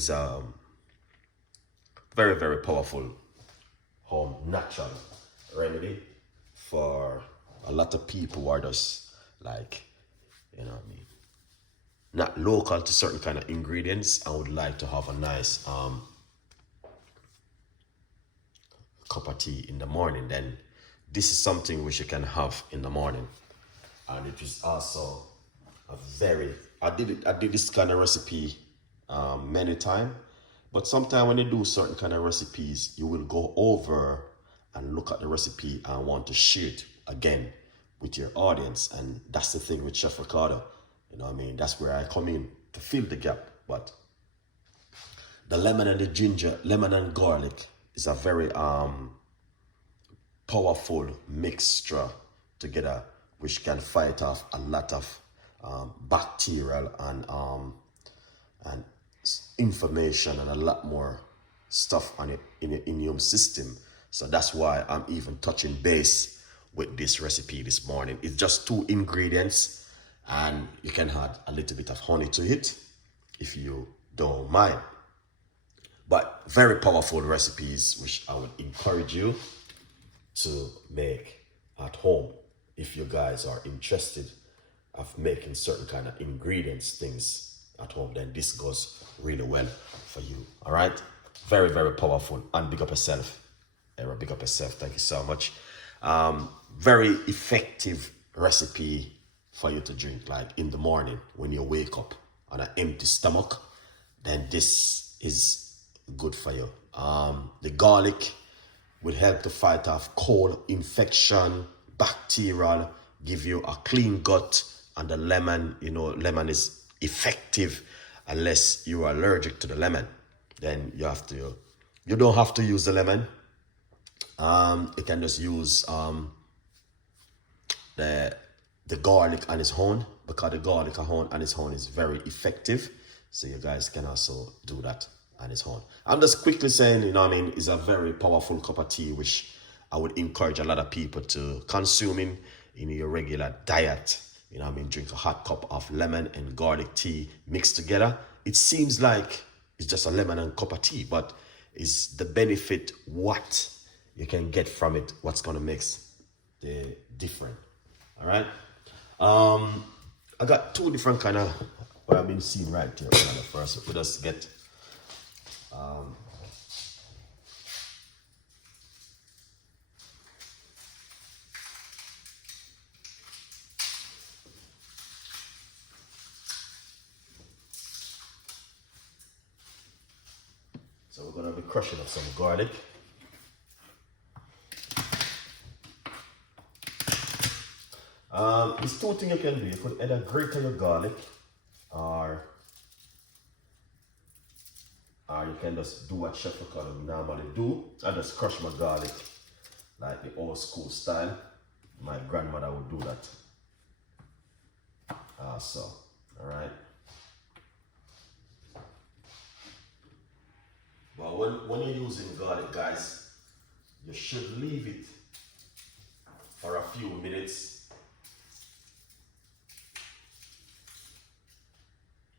is a very, very powerful home natural remedy for a lot of people who are just like, you know what I mean, not local to certain kind of ingredients. I would like to have a nice cup of tea in the morning. Then this is something which you can have in the morning, and it is also a very, I did this kind of recipe many times, but sometimes when you do certain kind of recipes, you will go over and look at the recipe and want to share it again with your audience. And that's the thing with Chef Ricardo. You know what I mean? That's where I come in to fill the gap. But the lemon and the ginger, lemon and garlic is a very powerful mixture together, which can fight off a lot of bacterial and inflammation and a lot more stuff on it in your immune system. So that's why I'm even touching base with this recipe this morning. It's just 2 ingredients, and you can add a little bit of honey to it if you don't mind. But very powerful recipes, which I would encourage you to make at home if you guys are interested of making certain kind of ingredients, things at home. Then this goes really well for you. All right, very, very powerful. And big up yourself, Era, big up yourself. Thank you so much. Very effective recipe for you to drink like in the morning when you wake up on an empty stomach. Then this is good for you. The garlic will help to fight off cold, infection, bacterial, give you a clean gut. And the lemon, you know, lemon is effective unless you are allergic to the lemon. Then you don't have to use the lemon. You can just use the garlic on its own, because the garlic on its own is very effective. So you guys can also do that on its own. I'm just quickly saying, you know what I mean, it's a very powerful cup of tea, which I would encourage a lot of people to consume in your regular diet. You know what I mean, drink a hot cup of lemon and garlic tea mixed together. It seems like it's just a lemon and cup of tea, but it's the benefit, what you can get from it, what's gonna make the different. All right. I got 2 different kind of what I've been seeing right here. First, we just get so we're gonna be crushing up some garlic. There's 2 things you can do. You could either grate your garlic, or you can just do what Chef Ricardo normally do. I just crush my garlic like the old school style. My grandmother would do that. So, all right. But when you're using garlic, guys, you should leave it for a few minutes.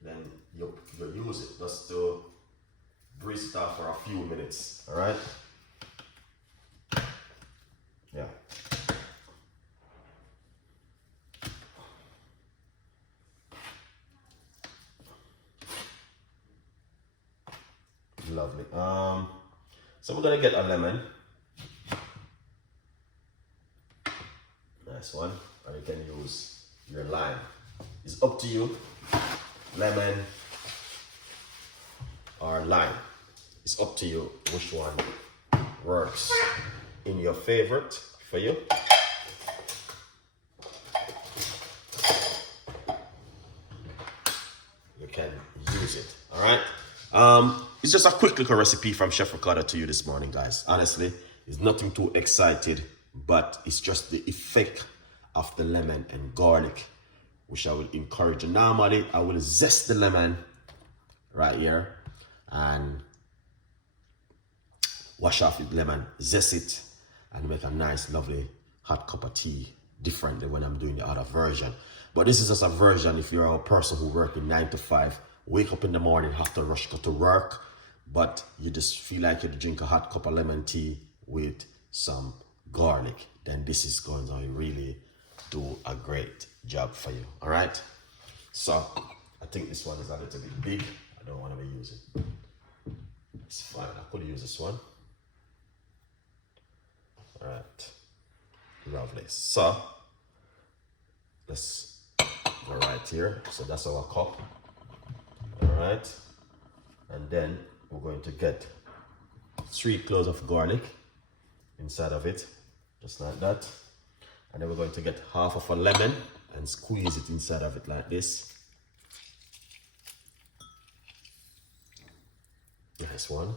Then you use it just to breeze it out for a few minutes. All right. Yeah. Lovely. So we're gonna get a lemon. Nice one. Or you can use your lime. It's up to you. Lemon or lime. It's up to you which one works in your favorite for you. You can use it. All right. It's just a quick little recipe from Chef Ricardo to you this morning, guys. Honestly, it's nothing too excited, but it's just the effect of the lemon and garlic, which I will encourage you. Normally, I will zest the lemon right here and wash off the lemon, zest it, and make a nice, lovely hot cup of tea, different than when I'm doing the other version. But this is just a version if you're a person who works in 9 to 5 wake up in the morning, have to rush go to work, but you just feel like you drink a hot cup of lemon tea with some garlic, then this is going to really do a great job for you. All right. So I think this one is a little bit big. I don't want to be using. It's fine. I could use this one. All right. Lovely. So let's go right here. So that's our cup. All right. And then we're going to get 3 cloves of garlic inside of it, just like that. And then we're going to get half of a lemon and squeeze it inside of it like this. Nice one.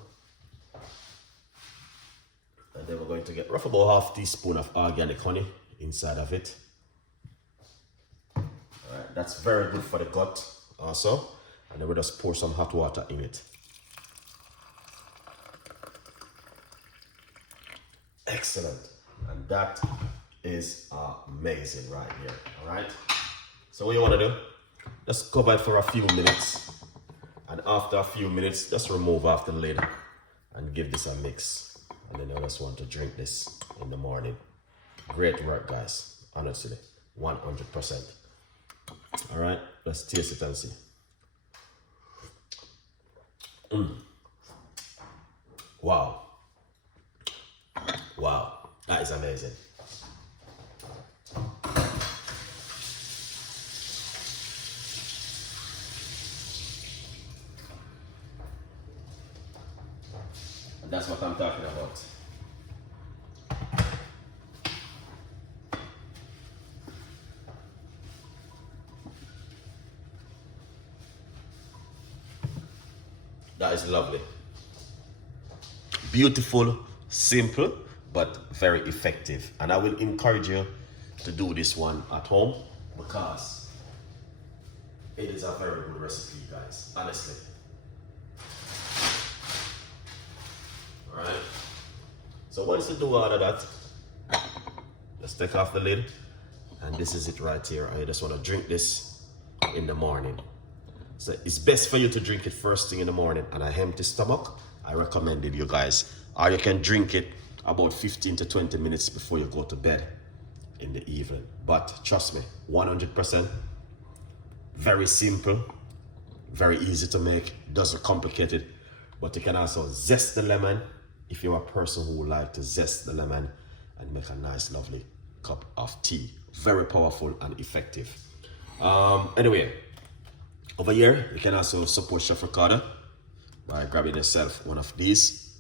And then we're going to get roughly about half teaspoon of organic honey inside of it. All right, that's very good for the gut also. And then we'll just pour some hot water in it. Excellent. And that is amazing right here. All right. So what you want to do, just cover it for a few minutes. And after a few minutes, just remove off the lid and give this a mix. And then you just want to drink this in the morning. Great work, guys. Honestly, 100%. All right, let's taste it and see. Wow. Wow, that is amazing. And that's what I'm talking about. That is lovely. Beautiful, simple, but very effective. And I will encourage you to do this one at home because it is a very good recipe, guys, honestly. All right. So once you do all of that, just take off the lid, and this is it right here. I just want to drink this in the morning. So it's best for you to drink it first thing in the morning on an empty stomach. I recommend it, you guys. Or you can drink it about 15 to 20 minutes before you go to bed in the evening. But trust me, 100%, very simple, very easy to make, doesn't complicate it. But you can also zest the lemon if you're a person who would like to zest the lemon and make a nice, lovely cup of tea. Very powerful and effective. Anyway, over here, you can also support Chef Ricardo by grabbing yourself one of these.